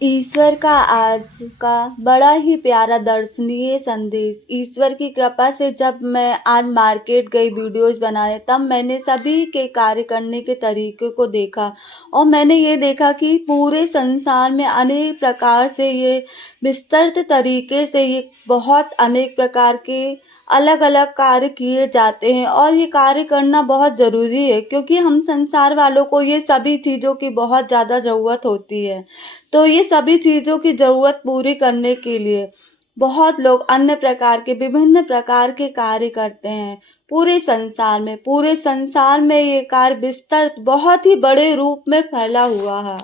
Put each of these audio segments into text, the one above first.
ईश्वर का आज का बड़ा ही प्यारा दर्शनीय संदेश। ईश्वर की कृपा से जब मैं आज मार्केट गई वीडियोस बनाने, तब मैंने सभी के कार्य करने के तरीके को देखा और मैंने ये देखा कि पूरे संसार में अनेक प्रकार से ये विस्तृत तरीके से ये बहुत अनेक प्रकार के अलग अलग कार्य किए जाते हैं और ये कार्य करना बहुत ज़रूरी है, क्योंकि हम संसार वालों को ये सभी चीज़ों की बहुत ज़्यादा ज़रूरत होती है। तो ये सभी चीज़ों की ज़रूरत पूरी करने के लिए बहुत लोग अन्य प्रकार के विभिन्न प्रकार के कार्य करते हैं। पूरे संसार में ये कार्य विस्तृत बहुत ही बड़े रूप में फैला हुआ है।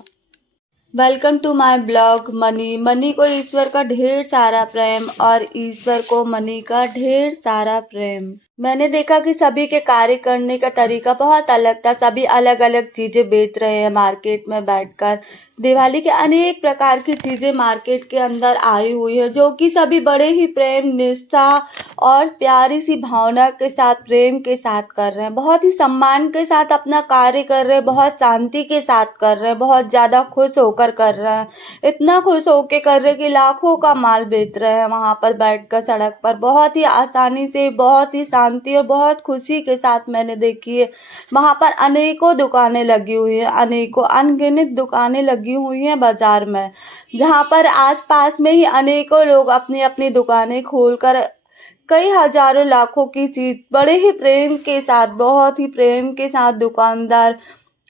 Welcome to my blog money. Money को ईश्वर का ढेर सारा प्रेम और ईश्वर को मनी का ढेर सारा प्रेम। मैंने देखा कि सभी के कार्य करने का तरीका बहुत अलग था। सभी अलग अलग चीजें बेच रहे हैं मार्केट में बैठकर। दिवाली के अनेक प्रकार की चीजें मार्केट के अंदर आई हुई है, जो कि सभी बड़े ही प्रेम, निष्ठा और प्यारी सी भावना के साथ, प्रेम के साथ कर रहे हैं। बहुत ही सम्मान के साथ अपना कार्य कर रहे हैं, बहुत शांति के साथ कर रहे हैं, बहुत ज़्यादा खुश होकर कर रहे हैं। इतना खुश होकर कर रहे हैं कि लाखों का माल बेच रहे हैं वहाँ पर बैठकर सड़क पर, बहुत ही आसानी से, बहुत ही शांति और बहुत खुशी के साथ। मैंने देखी है वहाँ पर अनेकों दुकानें लगी हुई हैं, अनेकों अनगिनत दुकानें लगी हुई हैं बाजार में, जहाँ पर आसपास में ही अनेकों लोग अपनी अपनी दुकानें खोलकर कई हजारों लाखों की चीज बड़े ही प्रेम के साथ, बहुत ही प्रेम के साथ दुकानदार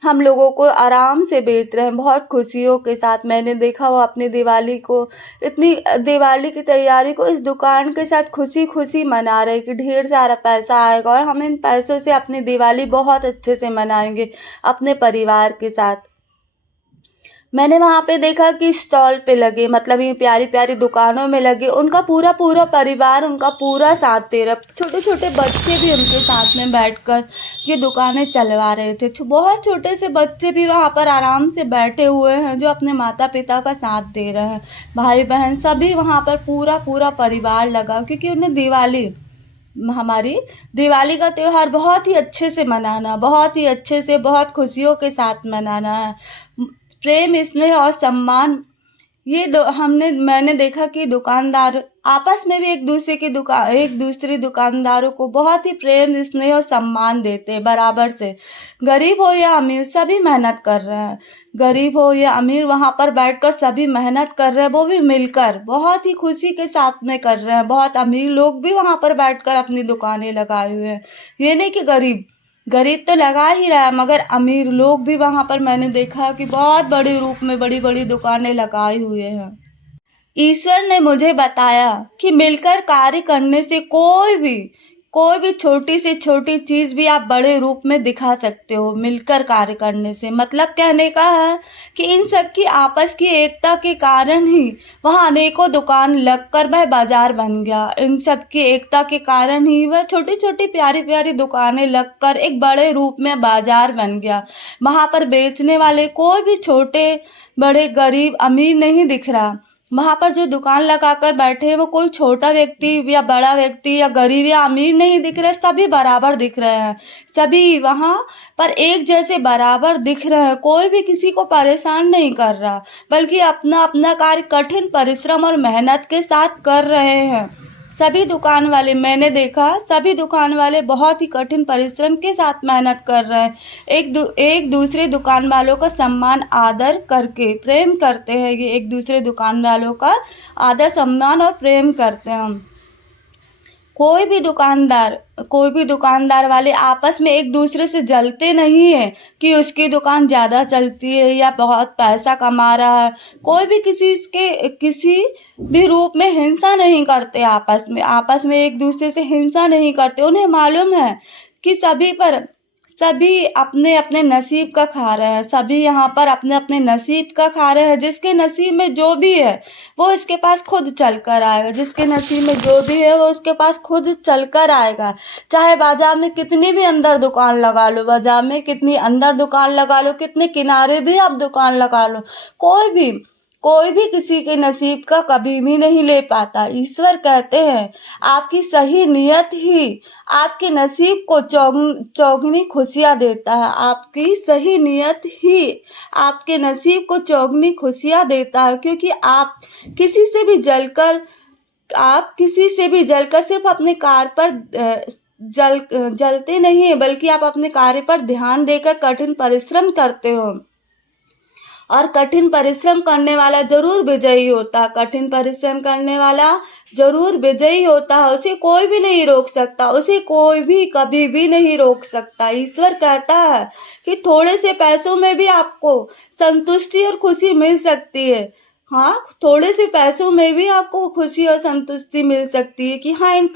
हम लोगों को आराम से बेच रहे हैं, बहुत खुशियों के साथ। मैंने देखा वो अपनी दिवाली को, इतनी दिवाली की तैयारी को इस दुकान के साथ खुशी खुशी मना रहे कि ढेर सारा पैसा आएगा और हम इन पैसों से अपनी दिवाली बहुत अच्छे से मनाएंगे अपने परिवार के साथ। मैंने वहाँ पे देखा कि स्टॉल पे लगे, मतलब ये प्यारी प्यारी दुकानों में लगे, उनका पूरा पूरा परिवार उनका पूरा साथ दे रहा। छोटे छोटे बच्चे भी उनके साथ में बैठकर ये दुकानें चलवा रहे थे। बहुत छोटे से बच्चे भी वहाँ पर आराम से बैठे हुए हैं, जो अपने माता पिता का साथ दे रहे हैं। भाई बहन सभी वहाँ पर पूरा पूरा परिवार लगा, क्योंकि उन्हें हमारी दिवाली का त्योहार बहुत ही अच्छे से मनाना, बहुत ही अच्छे से, बहुत खुशियों के साथ मनाना है। प्रेम, स्नेह और सम्मान, मैंने देखा कि दुकानदार आपस में भी एक दूसरे दुकानदारों को बहुत ही प्रेम, स्नेह और सम्मान देते हैं बराबर से। गरीब हो या अमीर सभी मेहनत कर रहे हैं। गरीब हो या अमीर वहाँ पर बैठकर सभी मेहनत कर रहे हैं, वो भी मिलकर बहुत ही खुशी के साथ में कर रहे हैं। बहुत अमीर लोग भी वहाँ पर बैठकर अपनी दुकानें लगाए हुए हैं। ये नहीं कि गरीब गरीब तो लगा ही रहा है, मगर अमीर लोग भी वहां पर मैंने देखा कि बहुत बड़े रूप में बड़ी बड़ी दुकानें लगाए हुए हैं। ईश्वर ने मुझे बताया कि मिलकर कार्य करने से कोई भी छोटी से छोटी चीज भी आप बड़े रूप में दिखा सकते हो। मिलकर कार्य करने से मतलब कहने का है कि इन सब की आपस की एकता के कारण ही वहाँ अनेकों दुकान लगकर वह बाजार बन गया। इन सब की एकता के कारण ही वह छोटी छोटी प्यारी प्यारी दुकानें लगकर एक बड़े रूप में बाजार बन गया। वहां पर बेचने वाले कोई भी छोटे बड़े, गरीब अमीर नहीं दिख रहा। वहां पर जो दुकान लगाकर बैठे हैं वो कोई छोटा व्यक्ति या बड़ा व्यक्ति या गरीब या अमीर नहीं दिख रहे, सभी बराबर दिख रहे हैं। सभी वहां पर एक जैसे बराबर दिख रहे हैं। कोई भी किसी को परेशान नहीं कर रहा, बल्कि अपना अपना कार्य कठिन परिश्रम और मेहनत के साथ कर रहे हैं। सभी दुकान वाले, मैंने देखा सभी दुकान वाले बहुत ही कठिन परिश्रम के साथ मेहनत कर रहे हैं। एक दूसरे दुकान वालों का सम्मान आदर करके प्रेम करते हैं। ये एक दूसरे दुकान वालों का आदर, सम्मान और प्रेम करते हैं। कोई भी दुकानदार वाले आपस में एक दूसरे से जलते नहीं है कि उसकी दुकान ज़्यादा चलती है या बहुत पैसा कमा रहा है। कोई भी किसी भी रूप में हिंसा नहीं करते। आपस में एक दूसरे से हिंसा नहीं करते। उन्हें मालूम है कि सभी अपने अपने नसीब का खा रहे हैं। सभी यहाँ पर अपने अपने नसीब का खा रहे हैं। जिसके नसीब में जो भी है वो इसके पास खुद चल कर आएगा। जिसके नसीब में जो भी है वो उसके पास खुद चल कर आएगा। चाहे बाजार में कितनी भी अंदर दुकान लगा लो, बाजार में कितनी अंदर दुकान लगा लो, कितने किनारे भी आप दुकान लगा लो, कोई भी किसी के नसीब का कभी भी नहीं ले पाता। ईश्वर कहते हैं आपकी सही नियत ही आपके नसीब को चौगुनी खुशियाँ देता है। आपकी सही नियत ही आपके नसीब को चौगुनी खुशियाँ देता है, क्योंकि आप किसी से भी जलकर सिर्फ अपने कार्य पर जलते नहीं है, बल्कि आप अपने कार्य पर ध्यान देकर कठिन परिश्रम करते हो। और कठिन परिश्रम करने वाला जरूर विजयी होता है। कठिन परिश्रम करने वाला जरूर विजयी होता है। उसे कोई भी नहीं रोक सकता, उसे कोई भी कभी भी नहीं रोक सकता। ईश्वर कहता है कि थोड़े से पैसों में भी आपको संतुष्टि और खुशी मिल सकती है। हाँ, थोड़े से पैसों में भी आपको खुशी और संतुष्टि मिल सकती है कि हाँ, इन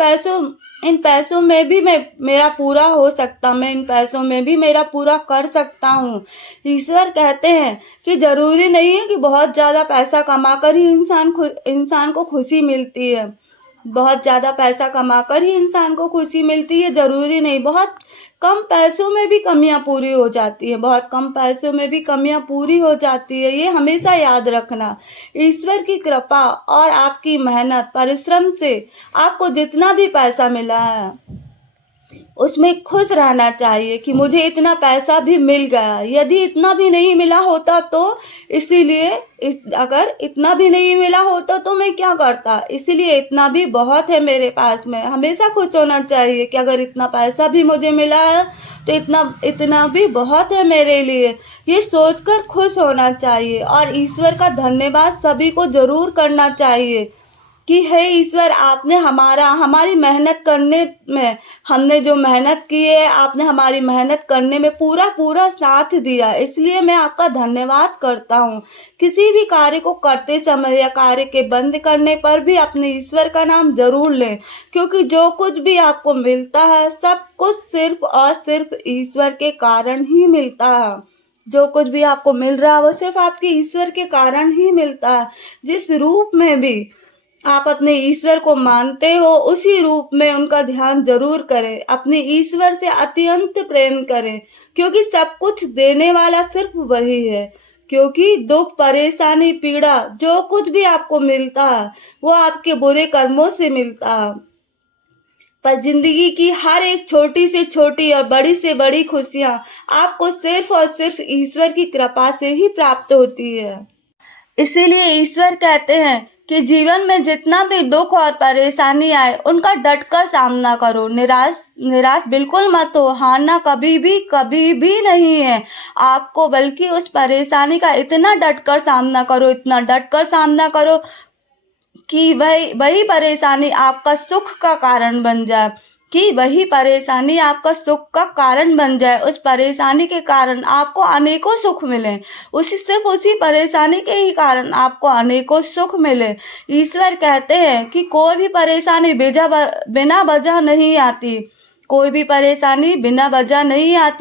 पैसों में भी मेरा पूरा हो सकता, मैं इन पैसों में भी मेरा पूरा कर सकता हूँ। ईश्वर कहते हैं कि जरूरी नहीं है कि बहुत ज़्यादा पैसा कमाकर ही इंसान को खुशी मिलती है। बहुत ज़्यादा पैसा कमाकर ही इंसान को खुशी मिलती है, जरूरी नहीं। बहुत कम पैसों में भी कमियां पूरी हो जाती है, बहुत कम पैसों में भी कमियां पूरी हो जाती है। ये हमेशा याद रखना। ईश्वर की कृपा और आपकी मेहनत परिश्रम से आपको जितना भी पैसा मिला है उसमें खुश रहना चाहिए कि मुझे इतना पैसा भी मिल गया। यदि इतना भी नहीं मिला होता तो अगर इतना भी नहीं मिला होता तो मैं क्या करता, इसीलिए इतना भी बहुत है मेरे पास में। हमेशा खुश होना चाहिए कि अगर इतना पैसा भी मुझे मिला है तो इतना भी बहुत है मेरे लिए, ये सोचकर खुश होना चाहिए। और ईश्वर का धन्यवाद सभी को जरूर करना चाहिए कि हे ईश्वर, आपने हमारी मेहनत करने में, हमने जो मेहनत की है, आपने हमारी मेहनत करने में पूरा साथ दिया, इसलिए मैं आपका धन्यवाद करता हूँ। किसी भी कार्य को करते समय या कार्य के बंद करने पर भी अपने ईश्वर का नाम जरूर लें, क्योंकि जो कुछ भी आपको मिलता है सब कुछ सिर्फ और सिर्फ ईश्वर के कारण ही मिलता है। जो कुछ भी आपको मिल रहा है वो सिर्फ आपके ईश्वर के कारण ही मिलता है। जिस रूप में भी आप अपने ईश्वर को मानते हो उसी रूप में उनका ध्यान जरूर करें। अपने ईश्वर से अत्यंत प्रेम करें, क्योंकि सब कुछ देने वाला सिर्फ वही है। क्योंकि दुख, परेशानी, पीड़ा जो कुछ भी आपको मिलता है वो आपके बुरे कर्मों से मिलता है। पर जिंदगी की हर एक छोटी से छोटी और बड़ी से बड़ी खुशियां आपको सिर्फ और सिर्फ ईश्वर की कृपा से ही प्राप्त होती है। इसीलिए ईश्वर कहते हैं कि जीवन में जितना भी दुख और परेशानी आए उनका डटकर सामना करो। निराश बिल्कुल मत हो। हारना कभी भी नहीं है आपको, बल्कि उस परेशानी का इतना डटकर सामना करो कि वही परेशानी आपका सुख का कारण बन जाए। उस परेशानी के कारण आपको अनेकों सुख मिले, उसी परेशानी के ही कारण आपको अनेकों सुख मिले। ईश्वर कहते हैं कि कोई भी परेशानी बिना वजह नहीं आती।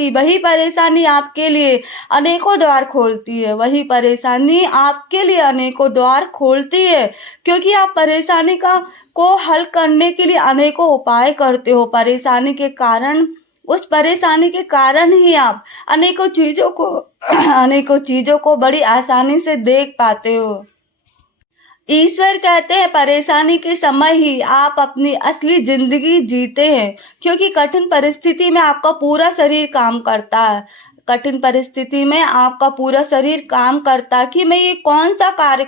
वही परेशानी आपके लिए अनेकों द्वार खोलती है। क्योंकि आप परेशानी को हल करने के लिए अनेकों उपाय करते हो। उस परेशानी के कारण ही आप अनेकों चीजों को बड़ी आसानी से देख पाते हो। ईश्वर कहते हैं परेशानी के समय ही आप अपनी असली जिंदगी जीते हैं, क्योंकि कठिन परिस्थिति में आपका पूरा शरीर काम करता है। कि मैं ये कौन सा कार्य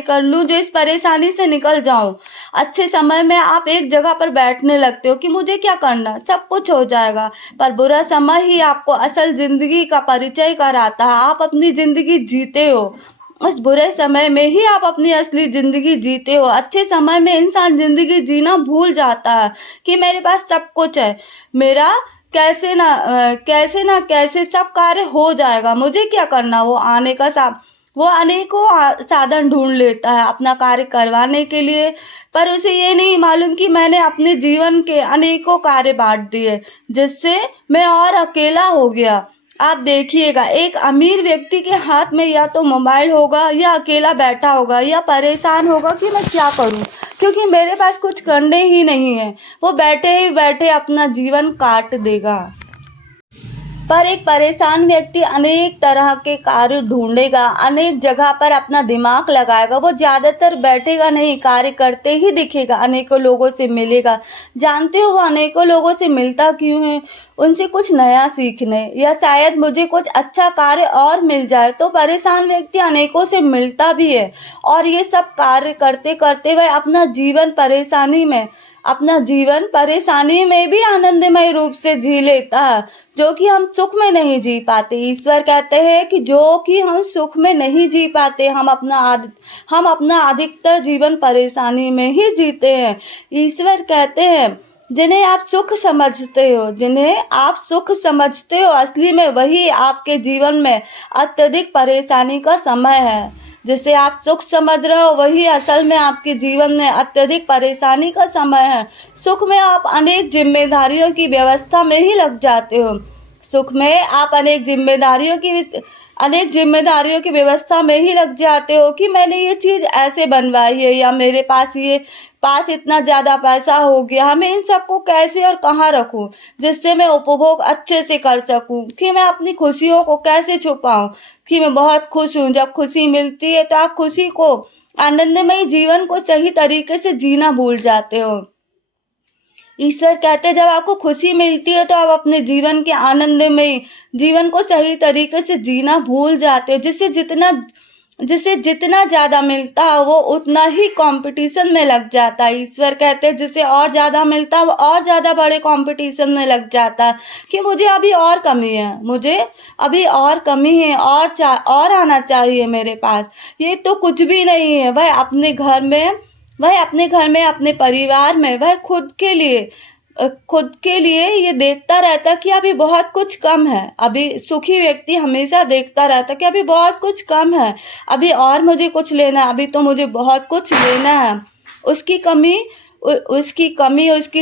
कर लूं जो इस परेशानी से निकल जाऊं। अच्छे समय में आप एक जगह पर बैठने लगते हो कि मुझे क्या करना, सब कुछ हो जाएगा। पर बुरा समय ही आपको असल जिंदगी का परिचय कराता है। आप अपनी जिंदगी जीते हो, उस बुरे समय में ही आप अपनी असली जिंदगी जीते हो। अच्छे समय में इंसान जिंदगी जीना भूल जाता है कि मेरे पास सब कुछ है, मेरा कैसे ना कैसे सब कार्य हो जाएगा, मुझे क्या करना। वो अनेकों साधन ढूंढ लेता है अपना कार्य करवाने के लिए, पर उसे ये नहीं मालूम कि मैंने अपने जीवन के अनेकों कार्य बांट दिए, जिससे मैं और अकेला हो गया। आप देखिएगा, एक अमीर व्यक्ति के हाथ में या तो मोबाइल होगा, या अकेला बैठा होगा, या परेशान होगा कि मैं क्या करूं, क्योंकि मेरे पास कुछ करने ही नहीं है। वो बैठे ही बैठे अपना जीवन काट देगा। पर एक परेशान व्यक्ति अनेक तरह के कार्य ढूंढेगा, अनेक जगह पर अपना दिमाग लगाएगा, वो ज़्यादातर बैठेगा नहीं, कार्य करते ही दिखेगा, अनेकों लोगों से मिलेगा। जानते हो वो अनेकों लोगों से मिलता क्यों है? उनसे कुछ नया सीखने, या शायद मुझे कुछ अच्छा कार्य और मिल जाए। तो परेशान व्यक्ति अनेकों से मिलता भी है, और ये सब कार्य करते करते वह अपना जीवन परेशानी में भी आनंदमय रूप से जी लेता है, जो कि हम सुख में नहीं जी पाते। ईश्वर कहते हैं कि जो कि हम सुख में नहीं जी पाते, हम अपना अधिकतर जीवन परेशानी में ही जीते हैं। ईश्वर कहते हैं जिन्हें आप सुख समझते हो, असली में वही आपके जीवन में अत्यधिक परेशानी का समय है। जिसे आप सुख समझ रहे हो वही असल में आपके जीवन में अत्यधिक परेशानी का समय है। सुख में आप अनेक जिम्मेदारियों की व्यवस्था में ही लग जाते हो। सुख में आप अनेक जिम्मेदारियों की व्यवस्था में ही लग जाते हो कि मैंने ये चीज ऐसे बनवाई है, या मेरे पास इतना ज्यादा पैसा हो गया, मैं इन सबको कैसे और कहाँ रखूं जिससे मैं उपभोग अच्छे से कर सकूं, कि मैं अपनी खुशियों को कैसे छुपाऊं, कि मैं बहुत खुश हूं। जब खुशी मिलती है तो आप खुशी को, आनंदमय जीवन को सही तरीके से जीना भूल जाते हो। ईश्वर कहते हैं जब आपको खुशी मिलती है तो आप अपने जीवन के आनंदमय जीवन को सही तरीके से जीना भूल जाते हो। जिसे जितना ज्यादा मिलता है वो उतना ही कंपटीशन में लग जाता है। ईश्वर कहते हैं जिसे और ज्यादा मिलता है वो और ज्यादा बड़े कंपटीशन में लग जाता है, कि मुझे अभी और कमी है, और आना चाहिए मेरे पास, ये तो कुछ भी नहीं है। वह अपने घर में, अपने परिवार में, वह खुद के लिए ये देखता रहता कि अभी बहुत कुछ कम है। अभी सुखी व्यक्ति हमेशा देखता रहता कि अभी बहुत कुछ कम है, अभी और मुझे कुछ लेना है, अभी तो मुझे बहुत कुछ लेना है। उसकी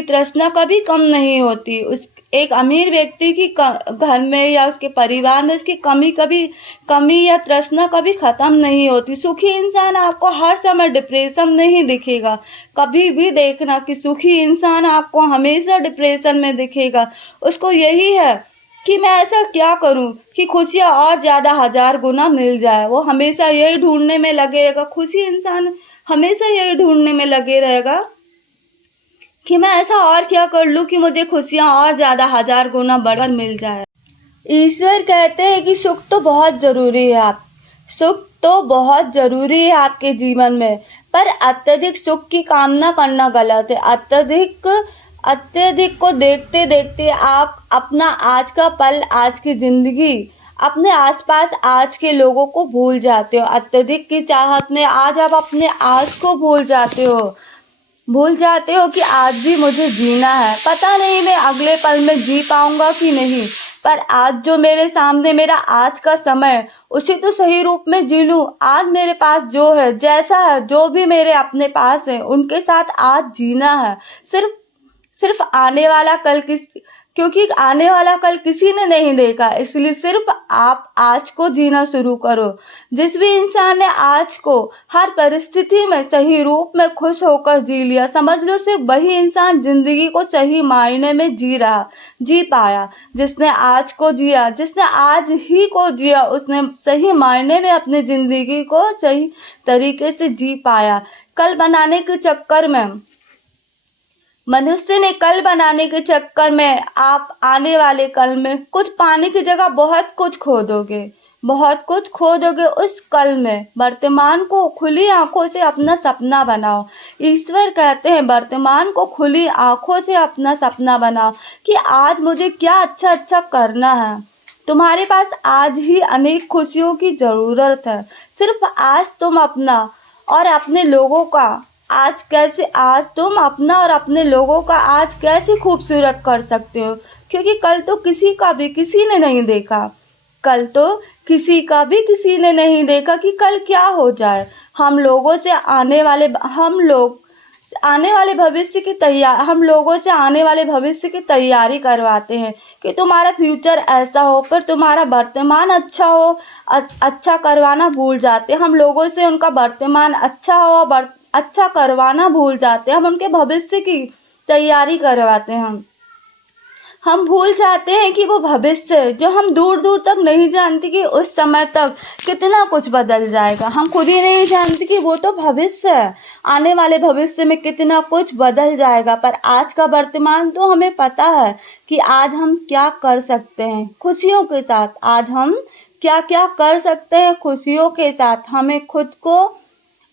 तृष्णा कभी कम नहीं होती। एक अमीर व्यक्ति की घर में या उसके परिवार में उसकी कमी या तृष्णा कभी खत्म नहीं होती। सुखी इंसान आपको हर समय डिप्रेशन में ही दिखेगा। कभी भी देखना कि सुखी इंसान आपको हमेशा डिप्रेशन में दिखेगा। उसको यही है कि मैं ऐसा क्या करूं कि खुशियां और ज्यादा 1000 गुना मिल जाए। वो हमेशा यही ढूंढने में लगे रहेगा। खुशी इंसान हमेशा यही ढूंढने में लगे रहेगा कि मैं ऐसा और क्या कर लूं कि मुझे खुशियां और ज्यादा 1000 गुना बढ़कर मिल जाए। ईश्वर कहते हैं कि सुख तो बहुत जरूरी है आपके जीवन में, पर अत्यधिक सुख की कामना करना गलत है। अत्यधिक को देखते देखते आप अपना आज का पल, आज की जिंदगी, अपने आसपास आज के लोगों को भूल जाते हो। अत्यधिक की चाहत में आज आप अपने आज को भूल जाते हो कि आज भी मुझे जीना है। पता नहीं मैं अगले पल में जी पाऊंगा कि नहीं, पर आज जो मेरे सामने मेरा आज का समय, उसे तो सही रूप में जी लूं। आज मेरे पास जो है, जैसा है, जो भी मेरे अपने पास है, उनके साथ आज जीना है। सिर्फ क्योंकि आने वाला कल किसी ने नहीं देखा, इसलिए सिर्फ आप आज को जीना शुरू करो। जिस भी इंसान ने आज को हर परिस्थिति में सही रूप में खुश होकर जी लिया, समझ लो सिर्फ वही इंसान जिंदगी को सही मायने में जी पाया। जिसने आज को जिया, उसने सही मायने में अपनी जिंदगी को सही तरीके से जी पाया। मनुष्य ने कल बनाने के चक्कर में आप आने वाले कल में कुछ पाने की जगह बहुत कुछ खो दोगे। उस कल में वर्तमान को खुली आंखों से अपना सपना बनाओ। ईश्वर कहते हैं वर्तमान को खुली आंखों से अपना सपना बनाओ कि आज मुझे क्या अच्छा करना है। तुम्हारे पास आज ही अनेक खुशियों की जरूरत है। सिर्फ आज तुम अपना और अपने लोगों का आज तुम अपना और अपने लोगों का आज कैसे खूबसूरत कर सकते हो, क्योंकि कल तो किसी ने नहीं देखा कि कल क्या हो जाए। हम लोगों से आने वाले भविष्य की तैयारी करवाते हैं कि तुम्हारा फ्यूचर ऐसा हो, पर तुम्हारा वर्तमान अच्छा करवाना भूल जाते हैं। हम लोगों से उनका वर्तमान अच्छा करवाना भूल जाते हैं। हम उनके भविष्य की तैयारी करवाते हैं। हम भूल जाते हैं कि वो भविष्य जो हम दूर दूर तक नहीं जानते कि उस समय तक कितना कुछ बदल जाएगा। हम खुद ही नहीं जानते कि वो तो भविष्य है, आने वाले भविष्य में कितना कुछ बदल जाएगा। पर आज का वर्तमान तो हमें पता है कि आज हम क्या कर सकते हैं खुशियों के साथ। आज हम क्या क्या कर सकते हैं खुशियों के साथ। हमें खुद को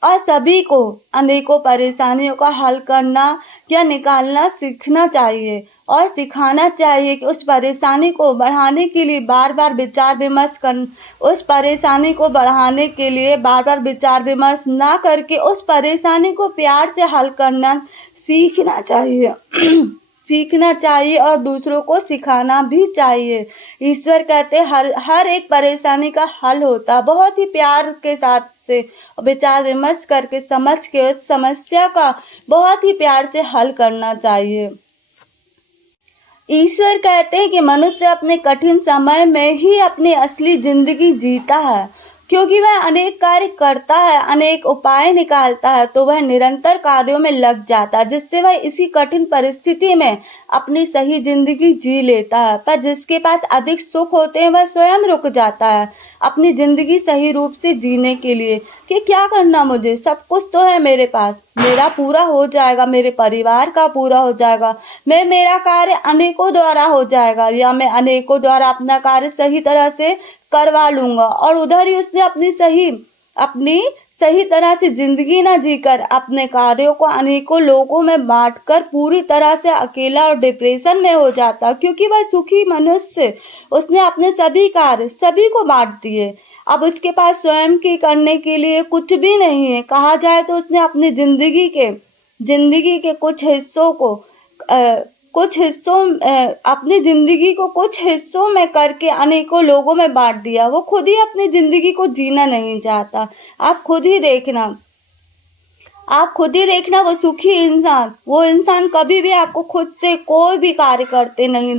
और सभी को अनेकों परेशानियों का हल करना या निकालना सीखना चाहिए और सिखाना चाहिए कि उस परेशानी को बढ़ाने के लिए बार बार विचार विमर्श कर उस परेशानी को बढ़ाने के लिए बार बार विचार विमर्श ना करके उस परेशानी को प्यार से हल करना सीखना चाहिए सीखना चाहिए और दूसरों को सिखाना भी चाहिए। ईश्वर कहते हैं हर एक परेशानी का हल होता है। बहुत ही प्यार के साथ से विचार विमर्श करके समझ के उस समस्या का बहुत ही प्यार से हल करना चाहिए। ईश्वर कहते हैं कि मनुष्य अपने कठिन समय में ही अपनी असली जिंदगी जीता है, क्योंकि वह अनेक कार्य करता है, अनेक उपाय निकालता है, तो वह निरंतर कार्यों में लग जाता है, जिससे वह इसी कठिन परिस्थिति में अपनी सही जिंदगी जी लेता है। पर जिसके पास अधिक सुख होते हैं वह स्वयं रुक जाता है अपनी जिंदगी सही रूप से जीने के लिए कि क्या करना, मुझे सब कुछ तो है मेरे पास, मेरा पूरा हो जाएगा, मेरे परिवार का पूरा हो जाएगा, मेरा कार्य अनेकों द्वारा हो जाएगा, या मैं अनेकों द्वारा अपना कार्य सही तरह से करवा लूंगा। और उधर ही उसने अपनी सही तरह से जिंदगी ना जीकर अपने कार्यों को अनेकों लोगों में बांटकर पूरी तरह से अकेला और डिप्रेशन में हो जाता, क्योंकि वह सुखी मनुष्य उसने अपने सभी कार्य सभी को बांट दिए। अब उसके पास स्वयं के करने के लिए कुछ भी नहीं है। कहा जाए तो उसने अपनी जिंदगी के अपनी जिंदगी को कुछ हिस्सों में करके अनेकों लोगों में बांट दिया। वो खुद ही अपनी जिंदगी को जीना नहीं चाहता। आप खुद ही देखना वो सुखी इंसान, वो इंसान कभी भी आपको खुद से कोई भी कार्य करते नहीं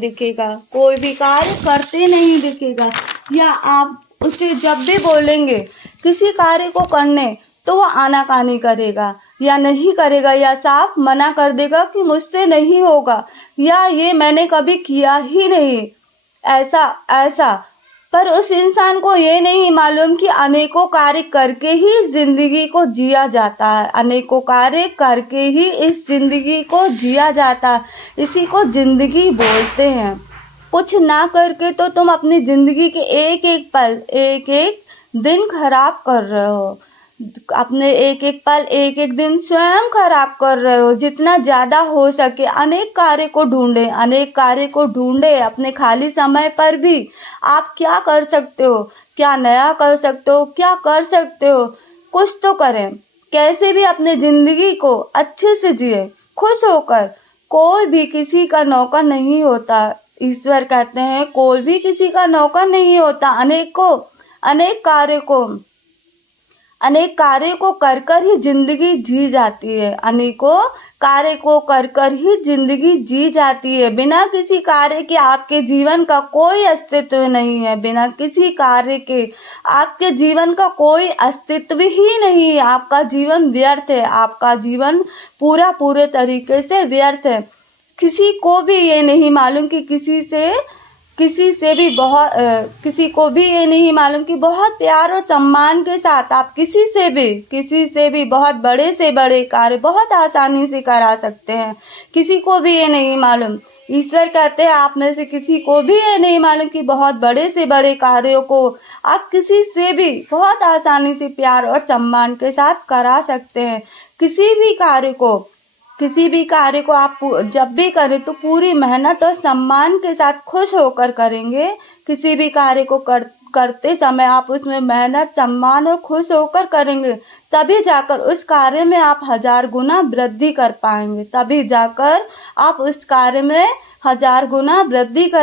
दिखेगा, या आप उसे जब भी बोलेंगे किसी कार्य को करने तो वो आनाकानी करेगा या नहीं करेगा, या साफ मना कर देगा कि मुझसे नहीं होगा, या ये मैंने कभी किया ही नहीं, ऐसा। पर उस इंसान को ये नहीं मालूम कि अनेकों कार्य करके ही इस जिंदगी को जिया जाता है, अनेकों कार्य करके ही इस जिंदगी को जिया जाता है। इसी को जिंदगी बोलते हैं। कुछ ना करके तो तुम अपनी जिंदगी के एक एक पल एक एक दिन खराब कर रहे हो, अपने एक एक पल एक एक दिन स्वयं खराब कर रहे हो। जितना ज्यादा हो सके अनेक कार्य को ढूंढे। अपने खाली समय पर भी आप क्या कर सकते हो, क्या नया कर सकते हो, क्या कर सकते हो, कुछ तो करें। कैसे भी अपने जिंदगी को अच्छे से जिए खुश होकर। कोई भी किसी का नौकर नहीं होता। ईश्वर कहते हैं कोई भी किसी का नौकर नहीं होता। अनेक कार्य को कर कर ही जिंदगी जी जाती है। अनेकों कार्य को कर कर ही जिंदगी जी जाती है। बिना किसी कार्य के आपके जीवन का कोई अस्तित्व नहीं है। बिना किसी कार्य के आपके जीवन का कोई अस्तित्व ही नहीं है। आपका जीवन व्यर्थ है। आपका जीवन पूरे तरीके से व्यर्थ है। किसी को भी ये नहीं मालूम कि किसी को भी ये नहीं मालूम कि बहुत प्यार और सम्मान के साथ आप किसी से भी बहुत बड़े से बड़े कार्य बहुत आसानी से करा सकते हैं। किसी को भी ये नहीं मालूम। ईश्वर कहते हैं आप में से किसी को भी ये नहीं मालूम कि बहुत बड़े से बड़े कार्यों को आप किसी से भी बहुत आसानी से प्यार और सम्मान के साथ करा सकते हैं। किसी भी कार्य को आप जब भी करें तो पूरी मेहनत और सम्मान के साथ खुश होकर करेंगे। किसी भी कार्य को करते समय आप उसमें मेहनत, सम्मान और खुश होकर करेंगे, तभी जाकर उस कार्य में आप 1000 गुना वृद्धि कर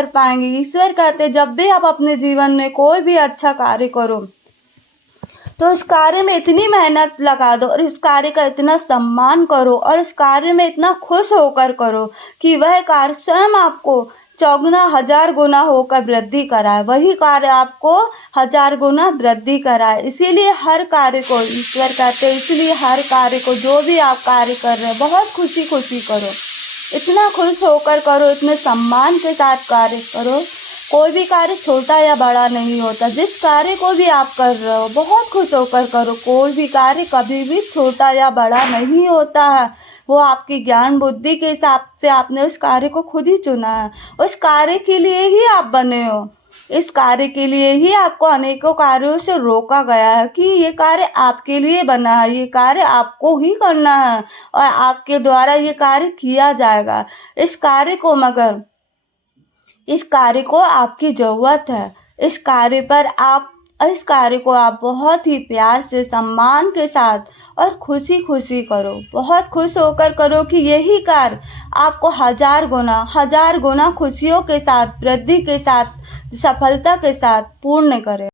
पाएंगे। ईश्वर कहते हैं जब भी आप अपने जीवन में कोई भी अच्छा कार्य करो तो उस कार्य में इतनी मेहनत लगा दो और इस कार्य का इतना सम्मान करो और इस कार्य में इतना खुश होकर करो कि वह कार्य स्वयं आपको 1000 गुना होकर वृद्धि कराए। वही कार्य आपको 1000 गुना वृद्धि कराए। इसीलिए हर कार्य को ईश्वर कहते हैं, इसलिए हर कार्य को जो भी आप कार्य कर रहे हैं बहुत खुशी करो। इतना खुश होकर करो, इतने सम्मान के साथ कार्य करो। कोई भी कार्य छोटा या बड़ा नहीं होता। जिस कार्य को भी आप कर रहे हो बहुत खुश होकर करो। कोई भी कार्य कभी भी छोटा या बड़ा नहीं होता है। वो आपकी ज्ञान बुद्धि के हिसाब से आपने उस कार्य को खुद ही चुना है। उस कार्य के लिए ही आप बने हो। इस कार्य के लिए ही आपको अनेकों कार्यों से रोका गया है कि ये कार्य आपके लिए बना है, ये कार्य आपको ही करना है और आपके द्वारा ये कार्य किया जाएगा। इस कार्य को आपकी ज़रूरत है। इस कार्य को आप बहुत ही प्यार से, सम्मान के साथ और खुशी-खुशी करो। बहुत खुश होकर करो कि यही कार्य आपको हज़ार गुना खुशियों के साथ, वृद्धि के साथ, सफलता के साथ पूर्ण करे।